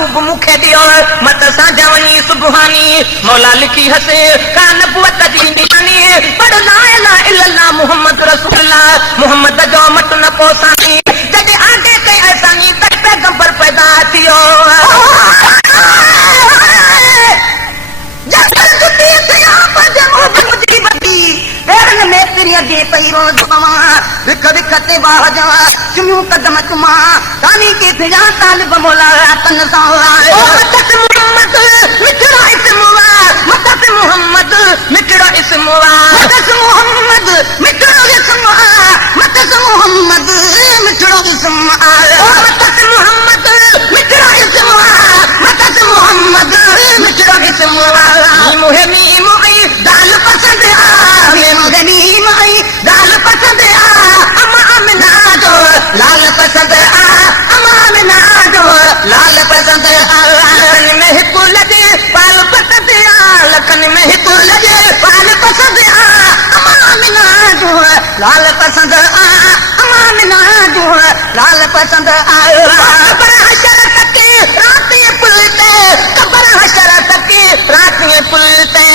महबूब मुखे दियो मत सां जवनी सुबहानी मौला लिखी हसे का नबुवत दी निशानी पढ़ ला इलाहा इल्लल्लाह मुहम्मद रसूलुल्लाह मुहम्मद जो मत न पोसानी जदे आगे के ऐसानी तक पैगंबर पैदा थियो कदम तुमा तानी के फिजा तालिब मौला तन सा मत मोहम्मद मिठड़ा इसमुआ मत मोहम्मद मिठड़ा इसमुआ मत मोहम्मद मिठड़ा इसमुआ मत मोहम्मद मिठड़ा इसमुआ मत मोहम्मद मिठड़ा इसमुआ मत मोहम्मद मिठड़ा इसमुआ मुहमी मुई दाल पसंद आ मुहमी मुई दाल पसंद आ अम्मा अमना जो लाल पसंद आ अम्मा अमना जो लाल पसंद आ लखन में हिकु लगे पाल पसंद आ लखन में हिकु लगे पाल पसंद आ अम्मा अमना जो लाल पसंद आ अम्मा अमना जो लाल पसंद आ कबर हशर तके रात पुलते कबर हशर तके रात पुलते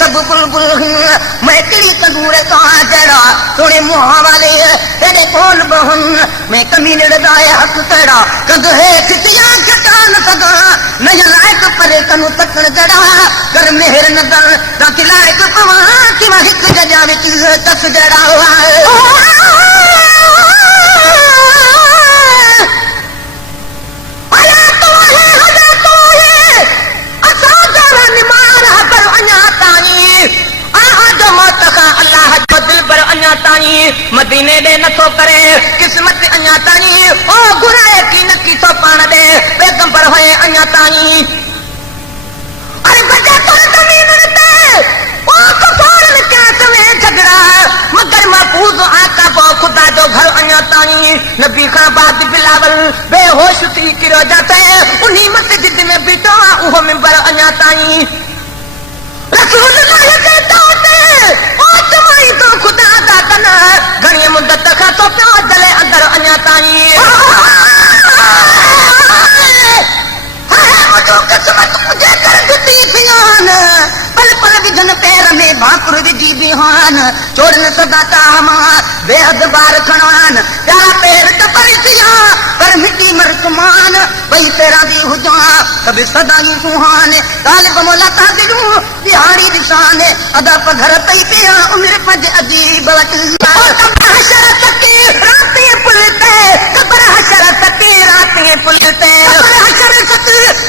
सब बुलबुल मैं किड़ी तंदूर कहाँ जड़ा थोड़े मुँह वाले तेरे कोल बहुन मैं कमीने लगाए हक तेरा कद है खितिया घटान सगा नया लायक परे तनु तकन जड़ा कर मेहर नदर ताकि लायक पवा कि वह हिक जजा विच तस जड़ा मदीने दे नथो करे किस्मत अञा ताणी ओ गुनाह की नकी तो पाण दे पैगंबर होए अञा ताणी अरे बजा तो जमीन ते ओ कफार में क्या सवे झगड़ा मगर महफूज आता बो खुदा जो घर अञा ताणी नबी का बाद बिलावल बेहोश थी किरो जाते उन्हीं मस्जिद में बीठो उहो मिंबर अञा ताणी रसूलुल्लाह के तौते ओ तुम्हारी तो खुदा दा तना घणी मुद्दत का तो प्यो जले अंदर अञा ताणी हाय मुझो किस्मत मुझे कर दी सियान पल पल विजन पैर में भाकुर जी बिहान छोड़न सदा तामा बेहद बार खणान प्यारा पैर कपर सिया पर मिट्टी मरकमान वही तेरा दी हुजा कभी सदा ही सुहान तालिब मौला तादिरू बिहारी निशान अदा पधर तई पे उम्र पज अजीब वकीला कबर हशरत के रातें पुलते कबर हशरत के रातें पुलते कबर हशरत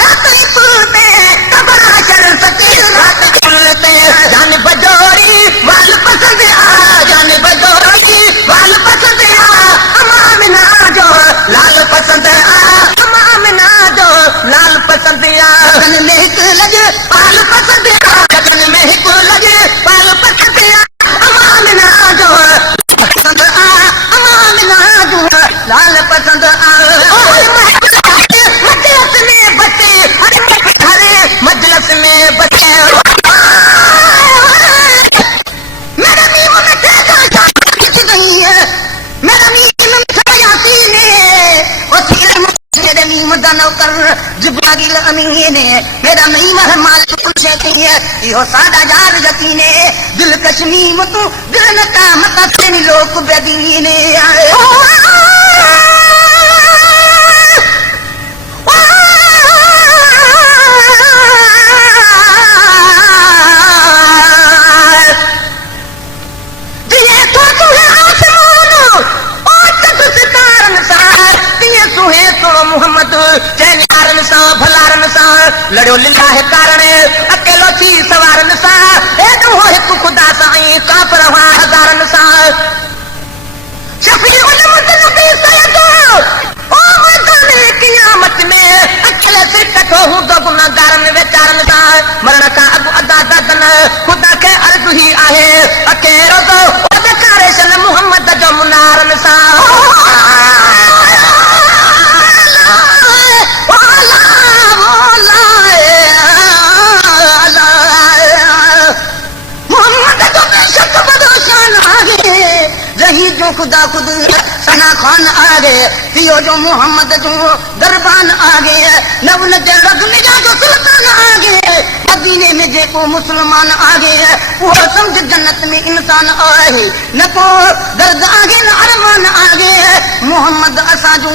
रातें पुलते कबर हशरत के रातें पुलते जान बजोरी वाल पसंद आ जान बजोरी वाल पसंद आ अम्मा मिना जो लाल पसंद आ अम्मा मिना जो लाल पसंद आ लगन में हिक लगे पाल पसंद आ लगन में हिक लगे पाल पसंद आ अम्मा मिना जो पसंद आ अम्मा मिना जो लाल पसंद आ मजलिस में बचे अरे मजलिस में बचे मेरा मीम में तेरा कुछ नहीं है मेरा मीम में यासीन है और मेरे मीम दा नौकर जिब्राइल अमीन है मेरा मीम है मालिक कुछ नहीं है यो सादा जार यकीन है दिल कश्मीम तू दिल न का मत से लोग बेदीन मोहम्मद चैन यारन सा भलारन सा लड़ो लिल्लाह कारण अकेलो थी सवारन सा ए दो हिक खुदा साईं काफर हजारन सा शफी उल मुतलबी सल्लल्लाहु नहीं जो खुदा खुद सना खान आ गए थियो जो मोहम्मद जो दरबान आ गए न उन जे रग में जो सुल्तान आ गए मदीने में जेको मुसलमान आ गए वो समझ जन्नत में इंसान आए न को दर्द आगे न अरमान आगे मोहम्मद असा जो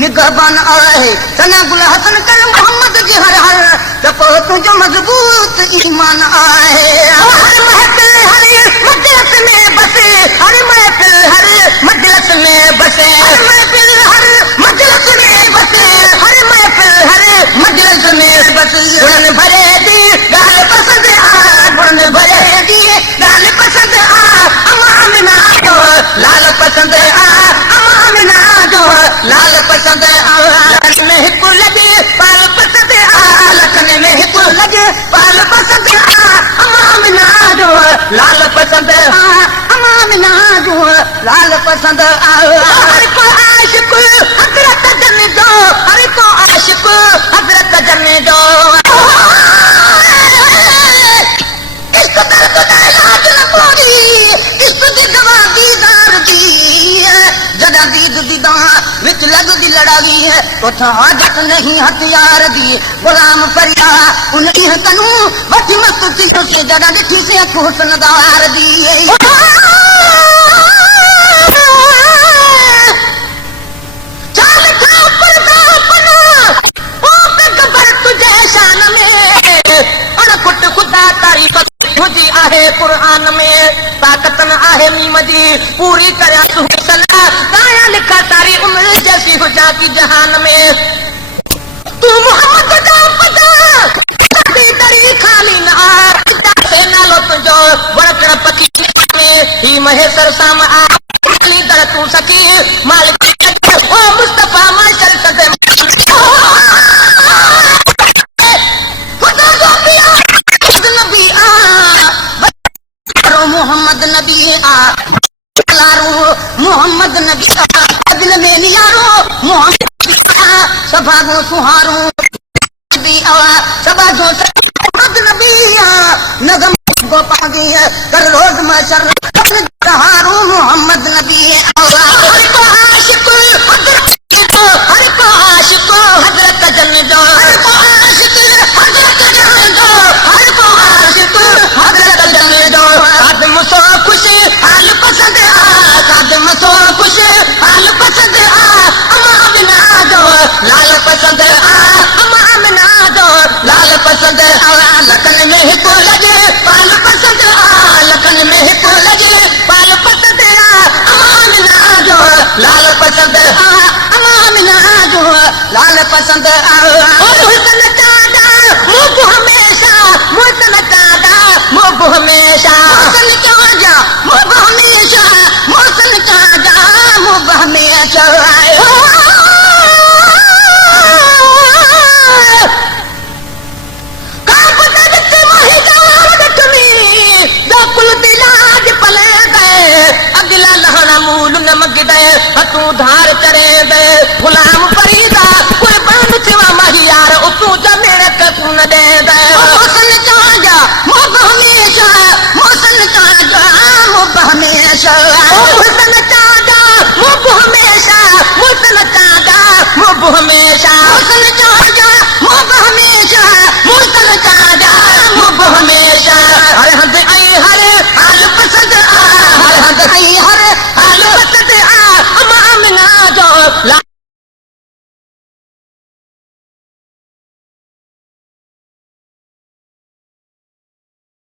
निगहबान आए सना गुल हसन कर मोहम्मद जी हर हर तपो तुझो मजबूत ईमान आए हर महफिल हर मजलिस में बसे हर महफिल हर मजलिस में बसे हर महफिल हर मजलिस में बसे हर महफिल हर मजलिस में बसे गुण भरे दी गाल पसंद आ गुण भरे दी गाल पसंद आ अमाम ना जो लाल पसंद आ अमाम ना जो लाल पसंद आ लखन में हिकु लगे पाल पसंद आ लखन में हिकु लगे पाल पसंद आ अमाम ना जो लाल पसंद आ अमाम ना जो लाल पसंद आ हर को आशिक हजरत जन जो हर को आशिक हजरत जन जो इश्क दर्द दा इलाज न कोई इश्क दी दवा दीदार दी जदा दीद दीदा विच लग दी लड़ाई है तो हाजत नहीं हथियार दी गुलाम फरिया उन्हीं कनू वठी मस्त चीजों से जदा दिखी से हुस्नदार दी चाल खा पर्दा अपना ओ पे गबर तुझे शान में अणकुट खुदा तारीफ तुझी आहे कुरान में ताकत न आहे मीम जी पूरी करे तू सला काया लिखा तारी उम्र जैसी हुजा की जहान में तू मोहम्मद का पता तेरी दरी खाली न आ से नालो तुझो बड़कड़ पकी में ही महेश्वर साम आ खाली दर तू सकी मालिक ओ मुस्तफा माशर सदे खुदा जो पिया नबी आ मोहम्मद नबी आ लारो मोहम्मद नबी आ दिल में नियारो मोहम्मद सभा गो सुहारो नबी आ सभा जो मोहम्मद नबी आ नगम गो पागी कर रोज मशर सहारो मोहम्मद नबी आ हर को आशिक हर को आशिक हजरत जन जो हर को आशिक हजरत जन जो हर को आशिक हजरत जन जो आदम सो खुश हाल पसंद आ आदम सो खुश हाल पसंद आ अमाम ना जो लाल पसंद आ अमाम ना जो लाल पसंद आ लखन में हिकु लगे पाल पसंद आ लखन में हिकु लगे पाल पसंद आ अमाम ना जो लाल पसंद आ अमाम ना जो लाल पसंद आ मुहसन चादा मुब हमेशा मुहसन चादा मुब हमेशा मुहसन क्यों जा मुब हमेशा मुहसन चादा मुब हमेशा अगला लहना मूल नमक दे तू धार चरे दे गुलाम फरीदा कुर्बान सिवा महियार तू जमेरे कसून दे दे मोसन का जा मोब हमेशा मोसन का जा मोब हमेशा मोसन का जा मोब हमेशा मोसन का जा मोब हमेशा मोसन का